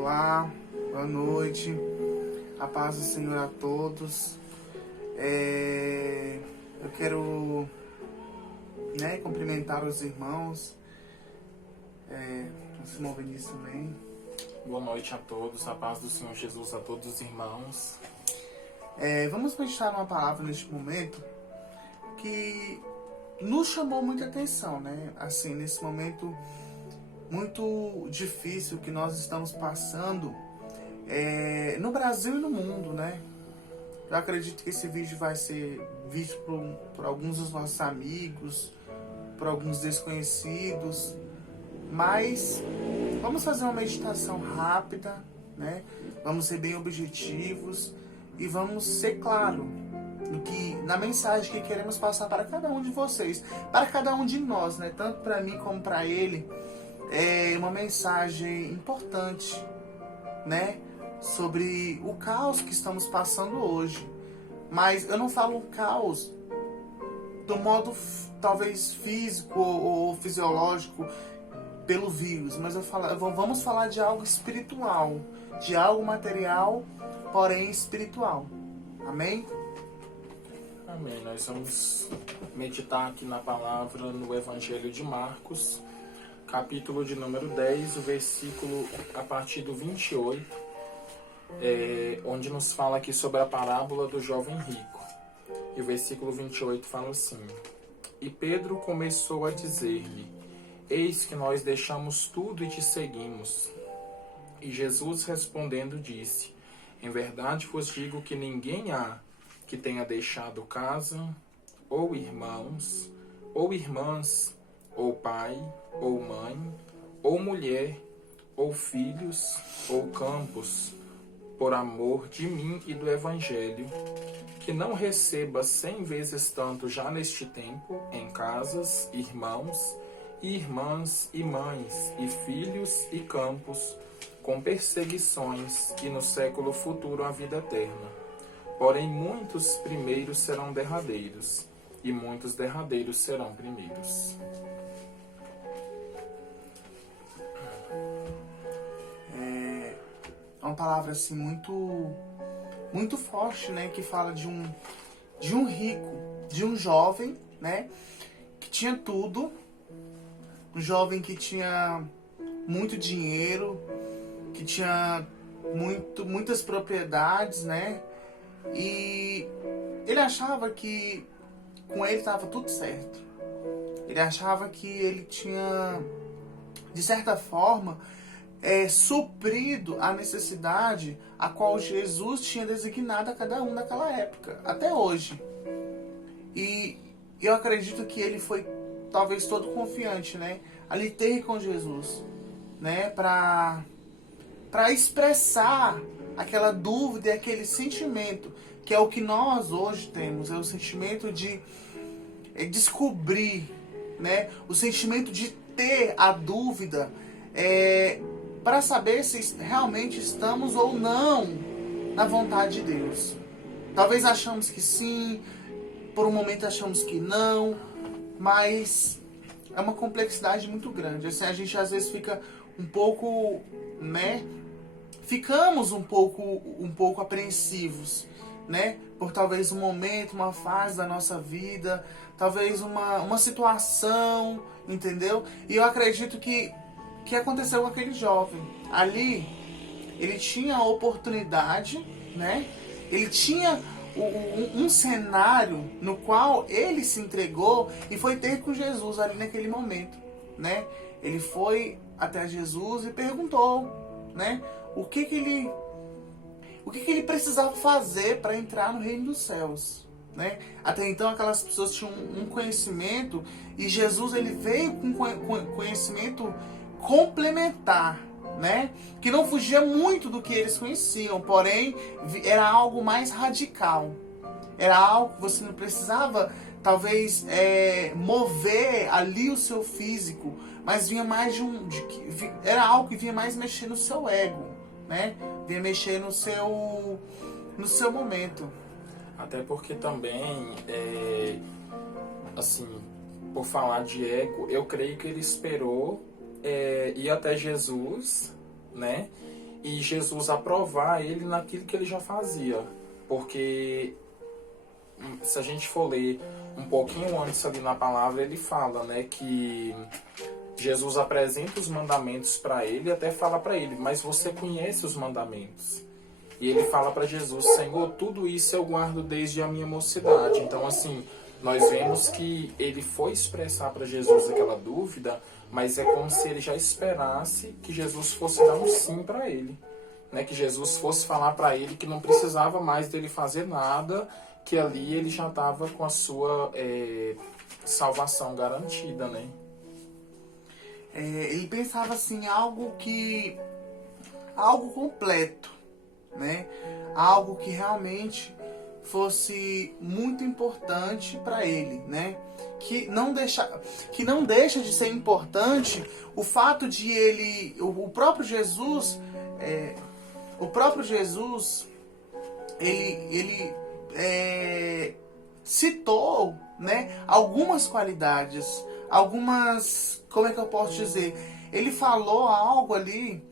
Olá, boa noite, a paz do Senhor a todos. Eu quero cumprimentar os irmãos, se mover nisso também. Boa noite a todos, a paz do Senhor Jesus a todos os irmãos. Vamos meditar uma palavra neste momento que nos chamou muita atenção, né? Assim, nesse momento muito difícil que nós estamos passando no Brasil e no mundo, né? Eu acredito que esse vídeo vai ser visto por alguns dos nossos amigos, por alguns desconhecidos, mas vamos fazer uma meditação rápida, né? Vamos ser bem objetivos e vamos ser claro na mensagem que queremos passar para cada um de vocês, para cada um de nós, né? Tanto para mim como para ele. É uma mensagem importante, né? Sobre o caos que estamos passando hoje. Mas eu não falo caos do modo talvez físico ou fisiológico pelo vírus, mas vamos falar de algo espiritual, de algo material, porém espiritual. Amém? Amém. Nós vamos meditar aqui na palavra no Evangelho de Marcos, capítulo de número 10, o versículo a partir do 28, onde nos fala aqui sobre a parábola do jovem rico. E o versículo 28 fala assim: E Pedro começou a dizer-lhe: Eis que nós deixamos tudo e te seguimos. E Jesus respondendo disse: Em verdade vos digo que ninguém há que tenha deixado casa, ou irmãos, ou irmãs, ou pai, ou mãe, ou mulher, ou filhos, ou campos, por amor de mim e do Evangelho, que não receba 100 vezes tanto já neste tempo, em casas, irmãos, e irmãs, e mães, e filhos, e campos, com perseguições, e no século futuro a vida eterna. Porém muitos primeiros serão derradeiros, e muitos derradeiros serão primeiros. É uma palavra assim muito forte, né, que fala de um rico, de um jovem, né, que tinha tudo, um jovem que tinha muito dinheiro, que tinha muitas propriedades, né, e ele achava que com ele estava tudo certo. Ele achava que ele tinha, de certa forma, suprido a necessidade a qual Jesus tinha designado a cada um naquela época, até hoje. E eu acredito que ele foi talvez todo confiante, né? Ali ter com Jesus, né? Para expressar aquela dúvida e aquele sentimento que é o que nós hoje temos, é o sentimento de descobrir, né? O sentimento de ter a dúvida, para saber se realmente estamos ou não na vontade de Deus. Talvez achamos que sim, por um momento achamos que não, mas é uma complexidade muito grande. Assim, a gente às vezes fica um pouco, né? Ficamos um pouco apreensivos, né? Por talvez um momento, uma fase da nossa vida, talvez uma situação, entendeu? E eu acredito que aconteceu com aquele jovem. Ali, ele tinha a oportunidade, né? Ele tinha um cenário no qual ele se entregou e foi ter com Jesus ali naquele momento, né? Ele foi até Jesus e perguntou, né? O que ele precisava fazer para entrar no reino dos céus, né? Até então aquelas pessoas tinham um conhecimento e Jesus ele veio com conhecimento complementar, né? Que não fugia muito do que eles conheciam, porém era algo mais radical. Era algo que você não precisava talvez mover ali o seu físico, mas vinha mais era algo que vinha mais mexer no seu ego, né? Vinha mexer no seu momento. Até porque também, assim, por falar de ego, eu creio que ele esperou ir até Jesus, né? e Jesus aprovar ele naquilo que ele já fazia. Porque se a gente for ler um pouquinho antes ali na palavra, ele fala, né, que Jesus apresenta os mandamentos para ele e até fala para ele, mas você conhece os mandamentos. E ele fala para Jesus, Senhor, tudo isso eu guardo desde a minha mocidade. Então, assim, nós vemos que ele foi expressar para Jesus aquela dúvida, mas é como se ele já esperasse que Jesus fosse dar um sim para ele. Né? Que Jesus fosse falar para ele que não precisava mais dele fazer nada, que ali ele já estava com a sua salvação garantida, né? Ele pensava assim, algo completo, né? Algo que realmente fosse muito importante para ele, né? Que não deixa de ser importante o fato de ele, o próprio Jesus, ele citou, né, algumas qualidades, algumas, como é que eu posso dizer? Ele falou algo ali,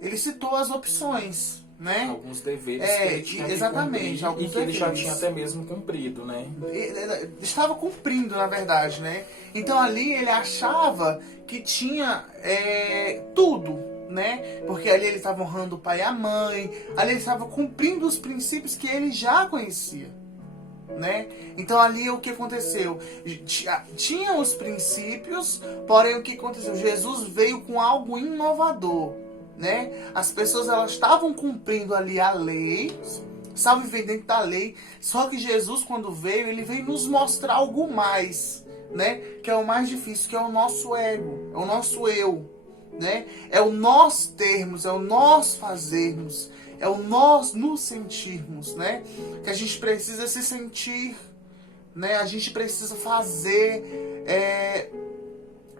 ele citou as opções, né? Alguns deveres que ele tinha exatamente, que cumprir, e que ele já tinha até mesmo cumprido, né? Estava cumprindo, na verdade, né? Então ali ele achava que tinha tudo, né? Porque ali ele estava honrando o pai e a mãe, ali ele estava cumprindo os princípios que ele já conhecia, né? Então ali o que aconteceu? Tinha os princípios, porém o que aconteceu? Jesus veio com algo inovador, né? As pessoas, elas estavam cumprindo ali a lei, estavam vivendo dentro da lei, só que Jesus, quando veio, ele veio nos mostrar algo mais, né? Que é o mais difícil, que é o nosso ego, é o nosso eu, né? É o nós termos, é o nós fazermos, é o nós nos sentirmos, né? Que a gente precisa se sentir, né? A gente precisa fazer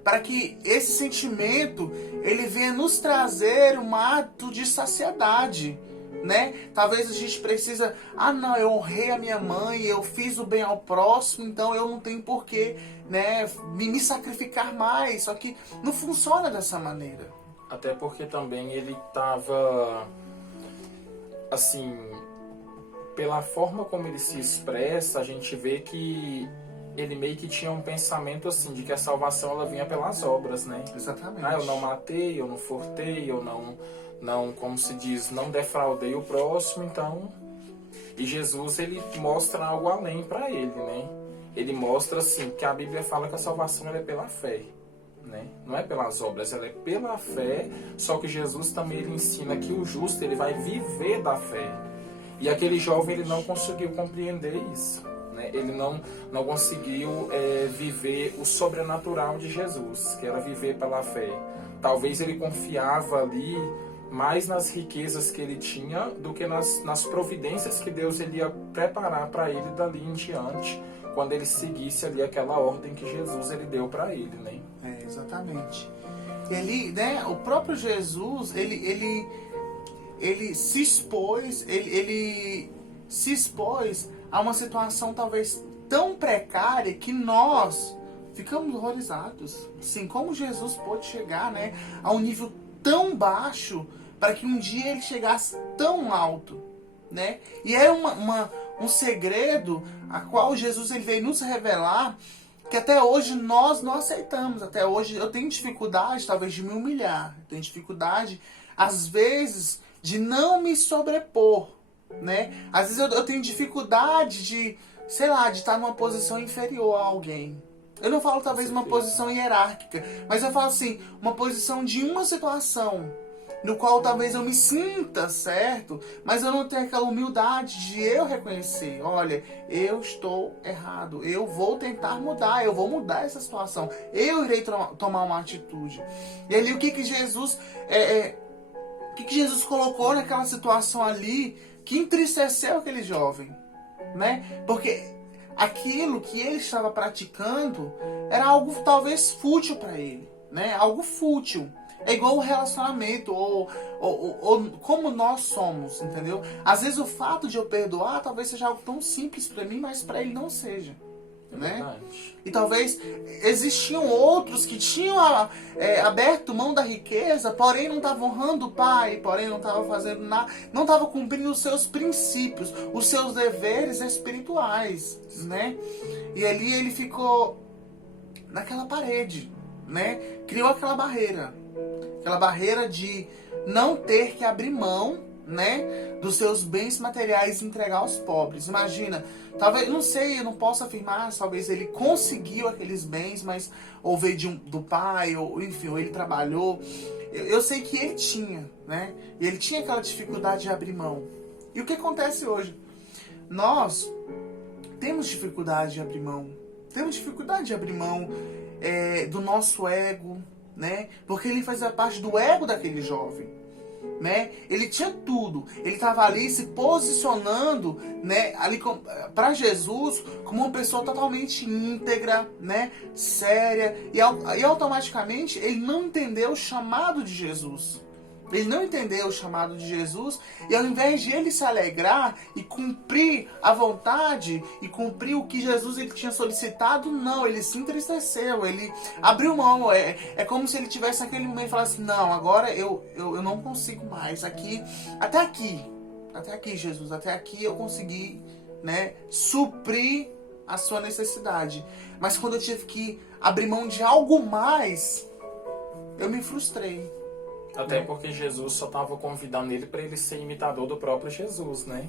para que esse sentimento ele venha nos trazer um ato de saciedade, né? Talvez a gente precisa, não, eu honrei a minha mãe, eu fiz o bem ao próximo, então eu não tenho porquê, né, me sacrificar mais. Só que não funciona dessa maneira. Até porque também ele estava, assim, pela forma como ele se expressa, a gente vê que ele meio que tinha um pensamento assim, de que a salvação ela vinha pelas obras, né? Exatamente. Eu não matei, eu não furtei, eu não, como se diz, não defraudei o próximo, então... E Jesus, ele mostra algo além para ele, né? Ele mostra, assim, que a Bíblia fala que a salvação ela é pela fé, né? Não é pelas obras, ela é pela fé, só que Jesus também ele ensina que o justo, ele vai viver da fé. E aquele jovem, ele não conseguiu compreender isso. Ele não conseguiu viver o sobrenatural de Jesus, que era viver pela fé. Talvez ele confiava ali mais nas riquezas que ele tinha do que nas providências que Deus ele ia preparar para ele dali em diante, quando ele seguisse ali aquela ordem que Jesus ele deu para ele, né? Exatamente. Ele, né, o próprio Jesus, ele se expôs, ele se expôs a uma situação talvez tão precária que nós ficamos horrorizados. Assim, como Jesus pôde chegar, né, a um nível tão baixo para que um dia ele chegasse tão alto, né? E era um segredo a qual Jesus ele veio nos revelar, que até hoje nós não aceitamos. Até hoje eu tenho dificuldade talvez de me humilhar, eu tenho dificuldade às vezes de não me sobrepor, né? Às vezes eu tenho dificuldade de, sei lá, de estar numa posição inferior a alguém. Eu não falo talvez uma posição hierárquica, mas eu falo assim, uma posição de uma situação no qual talvez eu me sinta certo, mas eu não tenho aquela humildade de eu reconhecer, olha, eu estou errado, eu vou tentar mudar, eu vou mudar essa situação, eu irei tomar uma atitude. E ali o que Jesus o que Jesus colocou naquela situação ali que entristeceu aquele jovem, né? Porque aquilo que ele estava praticando era algo talvez fútil para ele, né? Algo fútil. É igual o relacionamento, ou como nós somos, entendeu? Às vezes o fato de eu perdoar talvez seja algo tão simples para mim, mas para ele não seja. né? Verdade. E talvez existiam outros que tinham aberto mão da riqueza, porém não estavam honrando o pai, porém não estavam fazendo nada, não estavam cumprindo os seus princípios, os seus deveres espirituais, né? E ali ele ficou naquela parede, né? Criou aquela barreira de não ter que abrir mão, né, dos seus bens materiais e entregar aos pobres. Imagina, talvez, não sei, eu não posso afirmar, talvez ele conseguiu aqueles bens, mas ou veio do pai, ou enfim, ou ele trabalhou. Eu sei que ele tinha, né? E ele tinha aquela dificuldade de abrir mão. E o que acontece hoje? Nós temos dificuldade de abrir mão. Temos dificuldade de abrir mão do nosso ego, né? Porque ele fazia parte do ego daquele jovem. Né? Ele tinha tudo, ele estava ali se posicionando, né, ali para Jesus como uma pessoa totalmente íntegra, né, séria, e automaticamente ele não entendeu o chamado de Jesus. Ele não entendeu o chamado de Jesus, e ao invés de ele se alegrar e cumprir a vontade e cumprir o que Jesus ele tinha solicitado, não, ele se entristeceu, ele abriu mão. É como se ele tivesse naquele momento e falasse: não, agora eu não consigo mais. Até aqui, Jesus, até aqui eu consegui, né, suprir a sua necessidade. Mas quando eu tive que abrir mão de algo mais, eu me frustrei. Até porque Jesus só estava convidando ele para ele ser imitador do próprio Jesus, né?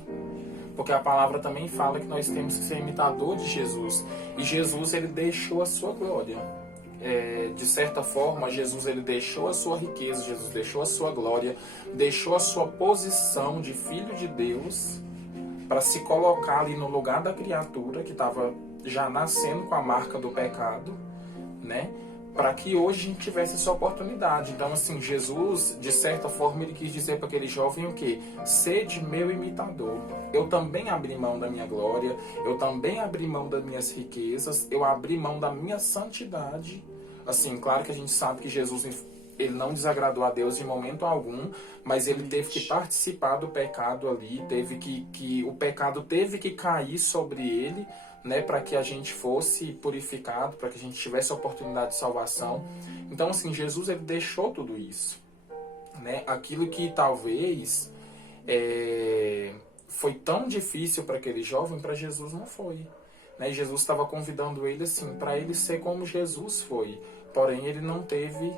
Porque a palavra também fala que nós temos que ser imitador de Jesus. E Jesus, ele deixou a sua glória. De certa forma, Jesus, ele deixou a sua riqueza, Jesus deixou a sua glória, deixou a sua posição de filho de Deus para se colocar ali no lugar da criatura que estava já nascendo com a marca do pecado, né? Para que hoje a gente tivesse essa oportunidade. Então, assim, Jesus, de certa forma, ele quis dizer para aquele jovem o quê? Sede meu imitador. Eu também abri mão da minha glória, eu também abri mão das minhas riquezas, eu abri mão da minha santidade. Assim, claro que a gente sabe que Jesus, ele não desagradou a Deus em momento algum, mas ele teve que participar do pecado ali, o pecado teve que cair sobre ele, né, para que a gente fosse purificado, para que a gente tivesse a oportunidade de salvação. Então, assim, Jesus, ele deixou tudo isso, né? Aquilo que talvez foi tão difícil para aquele jovem, para Jesus não foi, né? E Jesus estava convidando ele, assim, para ele ser como Jesus foi, porém ele não teve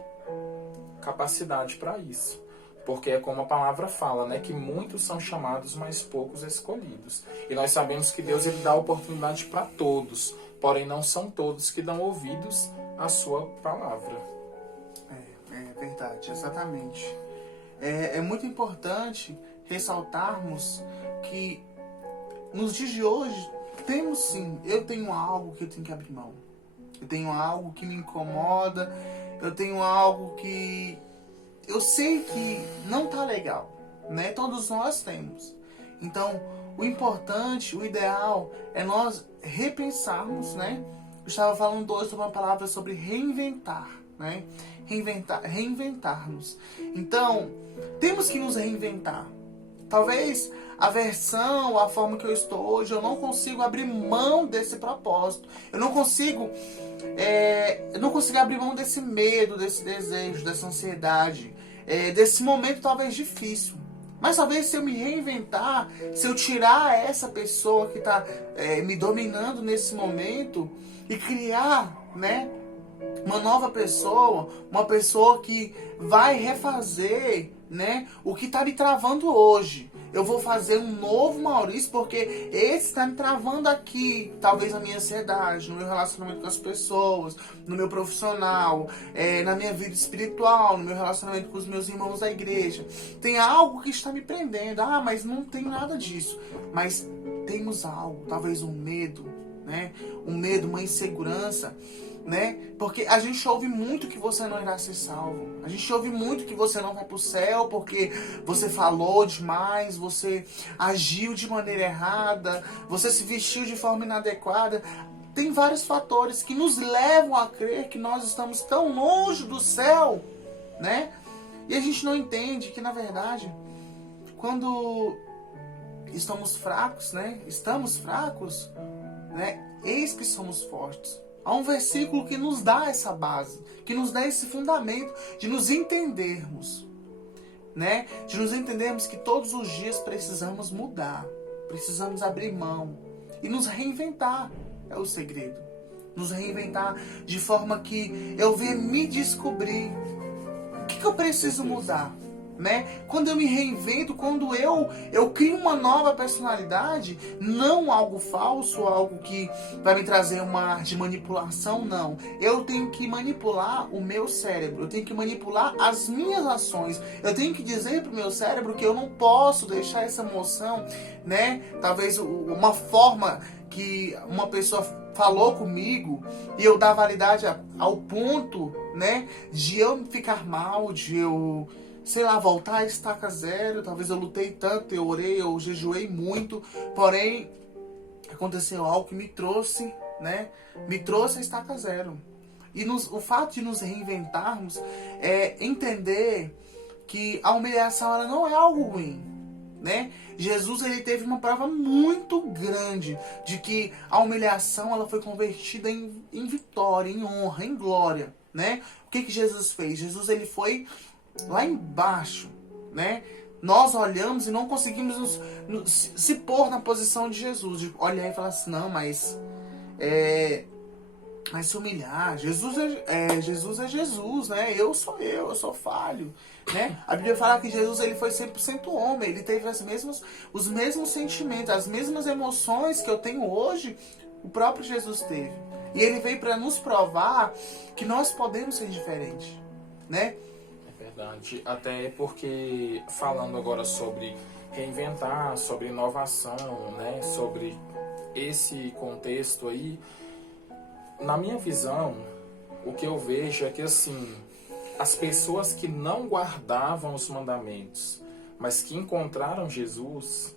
capacidade para isso. Porque é como a palavra fala, né? Que muitos são chamados, mas poucos escolhidos. E nós sabemos que Deus, ele dá oportunidade para todos. Porém, não são todos que dão ouvidos à sua palavra. É verdade, exatamente. É muito importante ressaltarmos que nos dias de hoje, temos sim, eu tenho algo que eu tenho que abrir mão. Eu tenho algo que me incomoda, eu tenho algo que eu sei que não tá legal, né? Todos nós temos. Então, o importante, o ideal é nós repensarmos, né? Eu estava falando hoje sobre uma palavra sobre reinventar, né? Reinventar-nos. Então, temos que nos reinventar. Talvez a versão, a forma que eu estou hoje, eu não consigo abrir mão desse propósito. Eu não consigo abrir mão desse medo, desse desejo, dessa ansiedade, desse momento talvez difícil. Mas talvez se eu me reinventar, se eu tirar essa pessoa que está me dominando nesse momento e criar, né, uma nova pessoa, uma pessoa que vai refazer, né, o que está me travando hoje. Eu vou fazer um novo Maurício, porque esse está me travando aqui. Talvez na minha ansiedade, no meu relacionamento com as pessoas, no meu profissional, na minha vida espiritual, no meu relacionamento com os meus irmãos da igreja. Tem algo que está me prendendo. Ah, mas não tem nada disso. Mas temos algo, talvez um medo, né? Um medo, uma insegurança, né? Porque a gente ouve muito que você não irá ser salvo. A gente ouve muito que você não vai pro céu porque você falou demais, você agiu de maneira errada, você se vestiu de forma inadequada. Tem vários fatores que nos levam a crer que nós estamos tão longe do céu, né? E a gente não entende que, na verdade, quando estamos fracos, né? eis que somos fortes. Há um versículo que nos dá essa base, que nos dá esse fundamento de nos entendermos, né? De nos entendermos que todos os dias precisamos mudar, precisamos abrir mão e nos reinventar, é o segredo. Nos reinventar de forma que eu venha me descobrir. O que eu preciso mudar? Né? Quando eu me reinvento, quando eu crio uma nova personalidade, não algo falso, algo que vai me trazer uma arte de manipulação, não. Eu tenho que manipular o meu cérebro, eu tenho que manipular as minhas ações, eu tenho que dizer pro meu cérebro que eu não posso deixar essa emoção, né? Talvez uma forma que uma pessoa falou comigo e eu dar validade ao ponto, né, de eu ficar mal, de eu, sei lá, voltar a estaca zero. Talvez eu lutei tanto, eu orei, eu jejuei muito, porém aconteceu algo que me trouxe, né, me trouxe a estaca zero. E o fato de nos reinventarmos é entender que a humilhação, ela não é algo ruim, né? Jesus, ele teve uma prova muito grande de que a humilhação, ela foi convertida em vitória, em honra, em glória, né? O que Jesus fez? Jesus, ele foi lá embaixo, né? Nós olhamos e não conseguimos se pôr na posição de Jesus, de olhar e falar assim, não, mas se humilhar, Jesus é Jesus, né? Eu sou falho, né? A Bíblia fala que Jesus, ele foi 100% homem, ele teve os mesmos sentimentos, as mesmas emoções que eu tenho hoje, o próprio Jesus teve. E ele veio para nos provar que nós podemos ser diferentes, né? É verdade, até porque falando agora sobre reinventar, sobre inovação, né? Sobre esse contexto aí, na minha visão, o que eu vejo é que assim, as pessoas que não guardavam os mandamentos, mas que encontraram Jesus,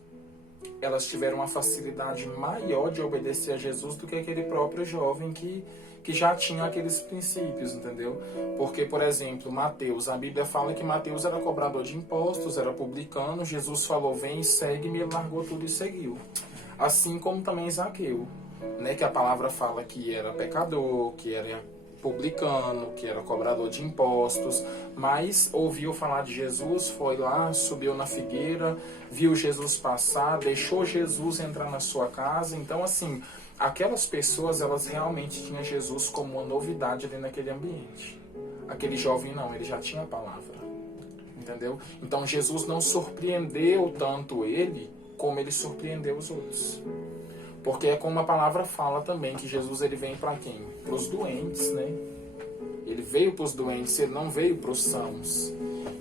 elas tiveram uma facilidade maior de obedecer a Jesus do que aquele próprio jovem que já tinha aqueles princípios, entendeu? Porque, por exemplo, Mateus, a Bíblia fala que Mateus era cobrador de impostos, era publicano, Jesus falou, vem e segue-me, ele largou tudo e seguiu. Assim como também Zaqueu, né, que a palavra fala que era pecador, que era publicano, que era cobrador de impostos, mas ouviu falar de Jesus, foi lá, subiu na figueira, viu Jesus passar, deixou Jesus entrar na sua casa. Então, assim, aquelas pessoas, elas realmente tinham Jesus como uma novidade ali naquele ambiente. Aquele jovem não, ele já tinha a palavra, entendeu? Então, Jesus não surpreendeu tanto ele como ele surpreendeu os outros. Porque é como a palavra fala também, que Jesus, ele vem para quem? Para os doentes, né? Ele veio para os doentes, ele não veio para os sãos.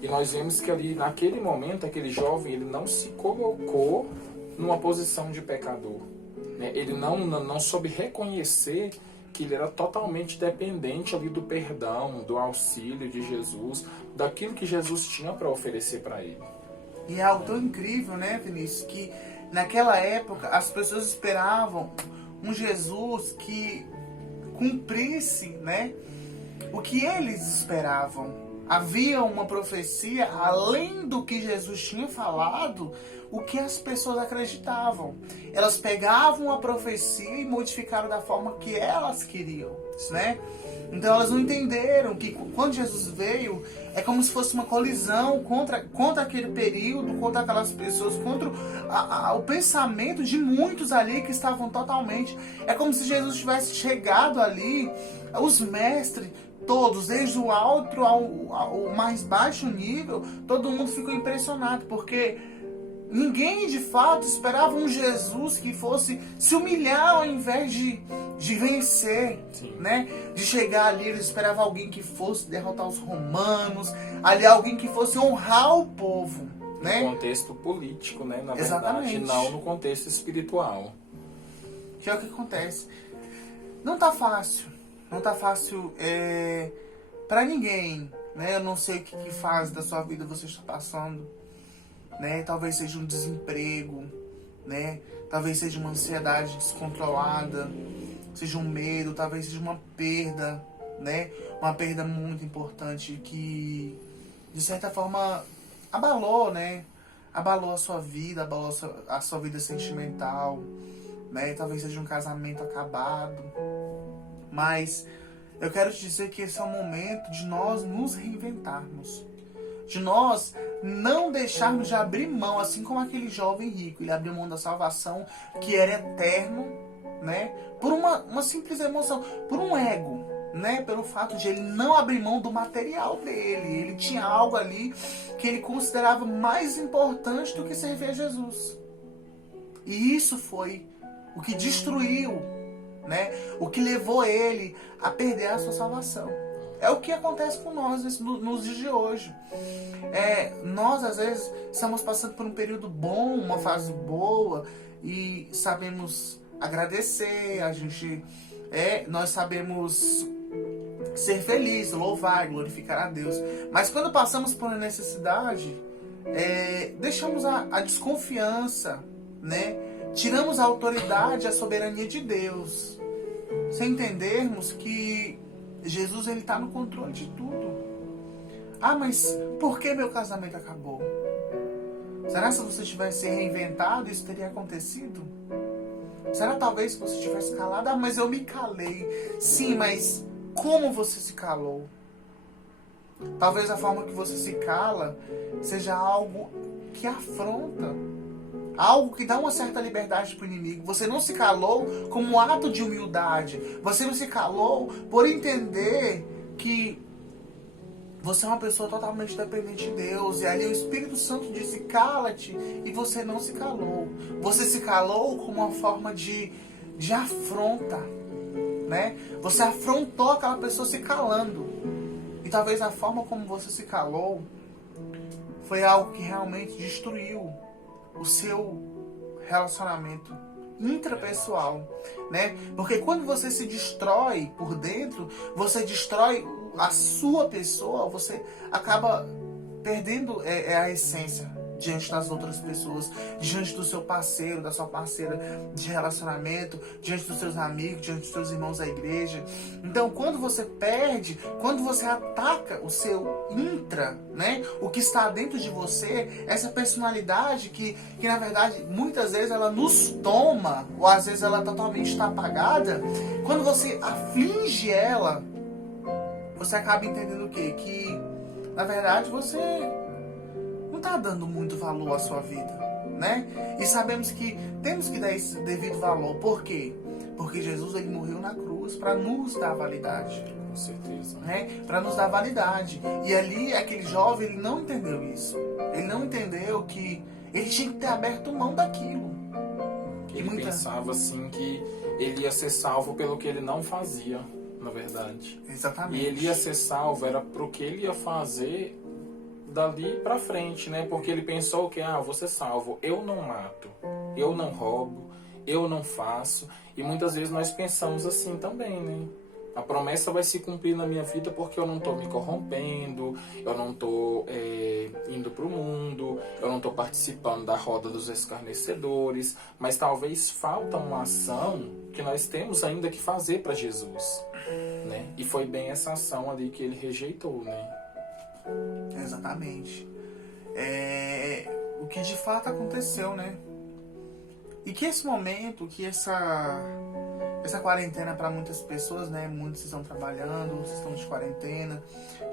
E nós vemos que ali, naquele momento, aquele jovem, ele não se colocou numa posição de pecador, né? Ele não soube reconhecer que ele era totalmente dependente ali do perdão, do auxílio de Jesus, daquilo que Jesus tinha para oferecer para ele. E é algo tão incrível, né, Vinícius, que naquela época as pessoas esperavam um Jesus que cumprisse, né, o que eles esperavam. Havia uma profecia, além do que Jesus tinha falado, o que as pessoas acreditavam. Elas pegavam a profecia e modificaram da forma que elas queriam, né? Então elas não entenderam que quando Jesus veio, é como se fosse uma colisão contra aquele período, contra aquelas pessoas, contra o pensamento de muitos ali que estavam totalmente... É como se Jesus tivesse chegado ali, os mestres, todos, desde o alto ao mais baixo nível, todo mundo ficou impressionado, porque ninguém de fato esperava um Jesus que fosse se humilhar ao invés de vencer, né? De chegar ali, eles esperavam alguém que fosse derrotar os romanos, ali alguém que fosse honrar o povo, né? No contexto político, né? Na Exatamente. verdade, não no contexto espiritual. Que é o que acontece. Não tá fácil. Não tá fácil pra ninguém, né? Eu não sei que fase da sua vida você está passando, né? Talvez seja um desemprego, né? Talvez seja uma ansiedade descontrolada, seja um medo, talvez seja uma perda, né? Uma perda muito importante que, de certa forma, abalou, né? Abalou a sua vida, abalou a sua vida sentimental, né? Talvez seja um casamento acabado. Mas eu quero te dizer que esse é o momento de nós nos reinventarmos. De nós não deixarmos de abrir mão, assim como aquele jovem rico. Ele abriu mão da salvação, que era eterno, né? Por uma simples emoção, por um ego, né? Pelo fato de ele não abrir mão do material dele. Ele tinha algo ali que ele considerava mais importante do que servir a Jesus. E isso foi o que destruiu, né? O que levou ele a perder a sua salvação. É o que acontece com nós nos dias de hoje. Nós, às vezes, estamos passando por um período bom, uma fase boa, e sabemos agradecer, nós sabemos ser felizes, louvar, glorificar a Deus. Mas quando passamos por uma necessidade, deixamos a desconfiança, né? Tiramos a autoridade, a soberania de Deus, sem entendermos que Jesus está no controle de tudo. Ah, mas por que meu casamento acabou? Será que se você tivesse se reinventado, isso teria acontecido? Será talvez que você tivesse calado? Ah, mas eu me calei. Sim, mas como você se calou? Talvez a forma que você se cala seja algo que afronta. Algo que dá uma certa liberdade para o inimigo. Você não se calou como um ato de humildade. Você não se calou por entender que você é uma pessoa totalmente dependente de Deus. E ali o Espírito Santo disse, cala-te. E você não se calou. Você se calou como uma forma de afronta, né? Você afrontou aquela pessoa se calando. E talvez a forma como você se calou foi algo que realmente destruiu o seu relacionamento intrapessoal, né? Porque quando você se destrói por dentro, você destrói a sua pessoa, você acaba perdendo a essência diante das outras pessoas, diante do seu parceiro, da sua parceira de relacionamento, diante dos seus amigos, diante dos seus irmãos da igreja. Então, quando você perde, quando você ataca o seu intra, né, o que está dentro de você, essa personalidade que na verdade, muitas vezes ela nos toma, ou às vezes ela totalmente está apagada, quando você aflige ela, você acaba entendendo o quê? Que, na verdade, você não está dando muito valor à sua vida, né? E sabemos que temos que dar esse devido valor. Por quê? Porque Jesus, ele morreu na cruz para nos dar validade. Com certeza. Né? Para nos dar validade. E ali, aquele jovem, ele não entendeu isso. Ele não entendeu que ele tinha que ter aberto mão daquilo. Ele pensava assim que ele ia ser salvo pelo que ele não fazia, na verdade. Exatamente. E ele ia ser salvo, era pro que ele ia fazer dali pra frente, né? Porque ele pensou que, vou ser salvo. Eu não mato, eu não roubo, eu não faço. E muitas vezes nós pensamos assim também, né? A promessa vai se cumprir na minha vida porque eu não estou me corrompendo, eu não estou indo para o mundo, eu não estou participando da roda dos escarnecedores, mas talvez falta uma ação que nós temos ainda que fazer para Jesus, né? E foi bem essa ação ali que ele rejeitou, né? Exatamente. O que de fato aconteceu, né? E que esse momento, que essa quarentena para muitas pessoas, né? Muitos estão trabalhando, outros estão de quarentena,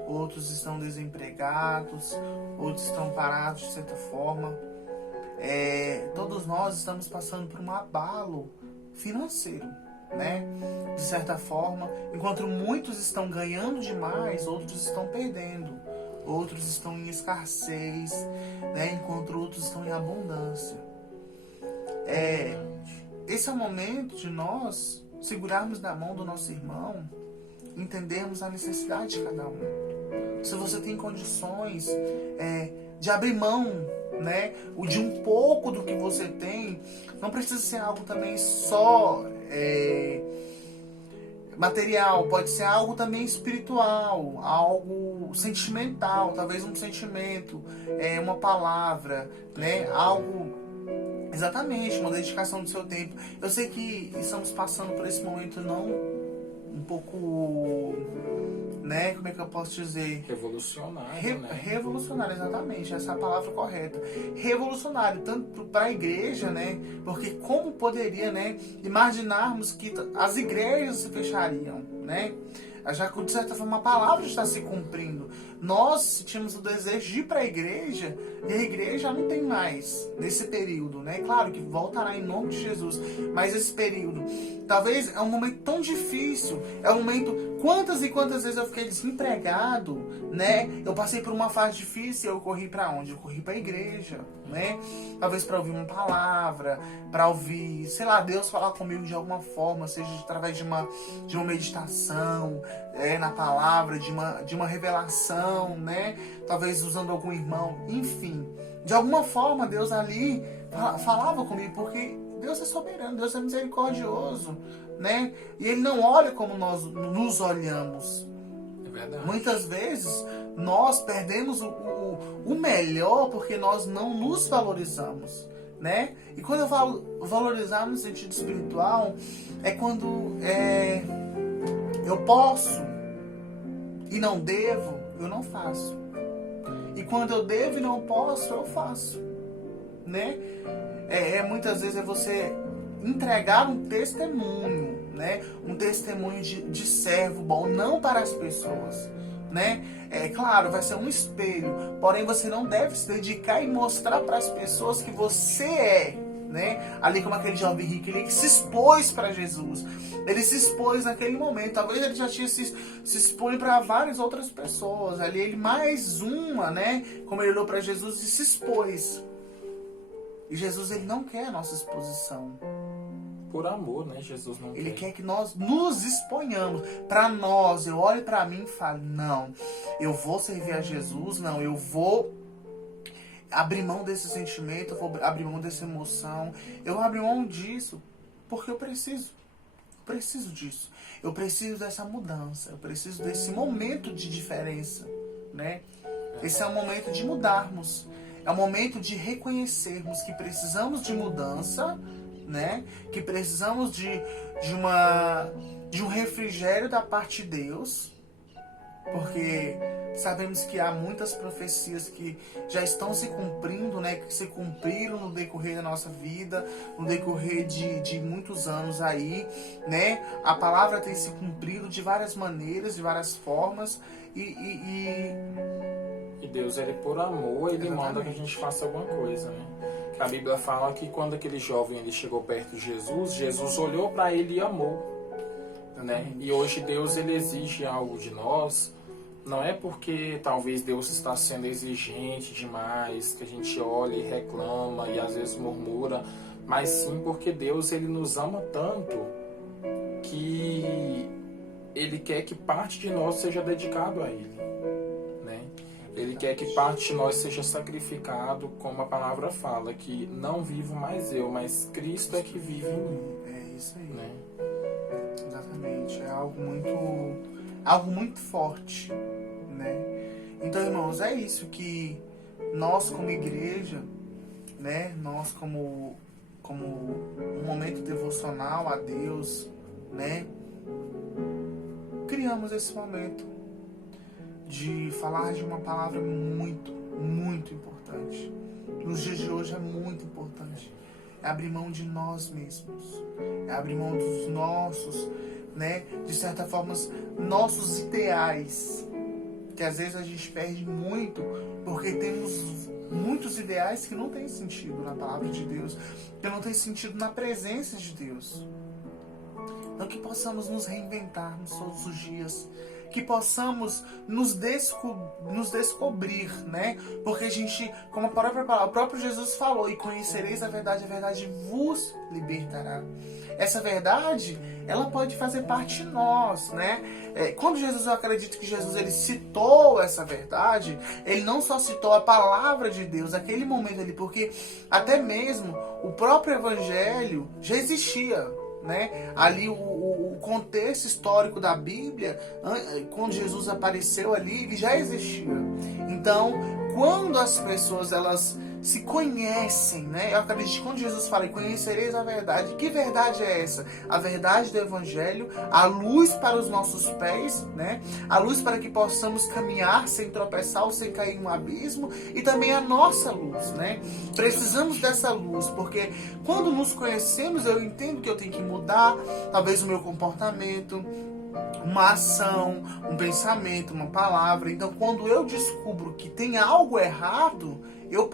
outros estão desempregados, outros estão parados de certa forma. Todos nós estamos passando por um abalo financeiro, né? De certa forma, enquanto muitos estão ganhando demais, outros estão perdendo, outros estão em escassez, né? Enquanto outros estão em abundância. Esse é o momento de nós segurarmos na mão do nosso irmão, entendermos a necessidade de cada um. Se você tem condições de abrir mão, né, de um pouco do que você tem, não precisa ser algo também só material, pode ser algo também espiritual, algo sentimental, talvez um sentimento, uma palavra, né, algo. Exatamente, uma dedicação do seu tempo. Eu sei que estamos passando por esse momento não um pouco né? Como é que eu posso dizer? Revolucionário, né? Revolucionário, exatamente, essa é a palavra correta. Revolucionário, tanto para a igreja, né? Porque como poderia, né, imaginarmos que as igrejas se fechariam, né? Já que, de certa forma, a palavra está se cumprindo. Nós tínhamos o desejo de ir para a igreja, e a igreja não tem mais nesse período, né? Claro que voltará em nome de Jesus, mas esse período, talvez é um momento tão difícil, é um momento... Quantas e quantas vezes eu fiquei desempregado, né? Eu passei por uma fase difícil e eu corri para onde? Eu corri para a igreja, né? Talvez para ouvir uma palavra, para ouvir, sei lá, Deus falar comigo de alguma forma, seja através de uma meditação, na palavra, de uma revelação, né? Talvez usando algum irmão, enfim. De alguma forma Deus ali falava comigo, porque Deus é soberano, Deus é misericordioso, né? E Ele não olha como nós nos olhamos. É verdade. Muitas vezes nós perdemos o melhor porque nós não nos valorizamos, né? E quando eu falo valorizar no sentido espiritual, é quando eu posso e não devo, eu não faço. E quando eu devo e não posso, eu faço, né? Muitas vezes é você entregar um testemunho, né? Um testemunho de servo bom, não para as pessoas, né? Claro, vai ser um espelho, porém você não deve se dedicar e mostrar para as pessoas que você é, né? Ali como aquele jovem rico, ele se expôs para Jesus, ele se expôs naquele momento, talvez ele já tinha se expôs para várias outras pessoas, ali ele mais uma, né? Como ele olhou para Jesus e se expôs. E Jesus, ele não quer a nossa exposição. Por amor, né? Jesus não Ele quer que nós nos exponhamos. Para nós, eu olho para mim e falo, não, eu vou servir a Jesus, não, eu vou abrir mão desse sentimento, eu vou abrir mão dessa emoção, eu vou abrir mão disso, porque eu preciso disso. Eu preciso dessa mudança, eu preciso desse momento de diferença, né? Esse é o momento de mudarmos. É o momento de reconhecermos que precisamos de mudança, né? Que precisamos de um refrigério da parte de Deus, porque sabemos que há muitas profecias que já estão se cumprindo, né? Que se cumpriram no decorrer da nossa vida, no decorrer de muitos anos aí, né? A palavra tem se cumprido de várias maneiras, de várias formas e Deus, ele por amor, ele Exatamente. manda que a gente faça alguma coisa, né? A Bíblia fala que quando aquele jovem ele chegou perto de Jesus, Jesus olhou para ele e amou, né? E hoje Deus, ele exige algo de nós, não é porque talvez Deus está sendo exigente demais, que a gente olha e reclama e às vezes murmura, mas sim porque Deus, ele nos ama tanto que ele quer que parte de nós seja dedicado a ele. Ele quer que parte de nós seja sacrificado, como a palavra fala, que não vivo mais eu, mas Cristo é que vive em mim. É isso aí. Né? Exatamente. É algo muito forte, né? Então, irmãos, é isso que nós como igreja, né? Nós como um momento devocional a Deus, né? Criamos esse momento de falar de uma palavra muito, muito importante. Nos dias de hoje é muito importante. É abrir mão de nós mesmos. É abrir mão dos nossos, né? De certa forma, nossos ideais. Que às vezes a gente perde muito porque temos muitos ideais que não têm sentido na palavra de Deus, que não têm sentido na presença de Deus. Então que possamos nos reinventarmos todos os dias, que possamos nos descobrir, né? Porque a gente, como a própria palavra, o próprio Jesus falou, e conhecereis a verdade vos libertará. Essa verdade, ela pode fazer parte de nós, né? Quando Jesus, eu acredito que Jesus, ele citou essa verdade, ele não só citou a palavra de Deus, aquele momento ali, porque até mesmo o próprio evangelho já existia, né? Ali o contexto histórico da Bíblia, quando Jesus apareceu ali, ele já existia. Então, quando as pessoas elas se conhecem, né? Eu acredito que quando Jesus fala, conhecereis a verdade, que verdade é essa? A verdade do Evangelho, a luz para os nossos pés, né? A luz para que possamos caminhar sem tropeçar ou sem cair em um abismo, e também a nossa luz, né? Precisamos dessa luz, porque quando nos conhecemos, eu entendo que eu tenho que mudar, talvez o meu comportamento, uma ação, um pensamento, uma palavra. Então, quando eu descubro que tem algo errado,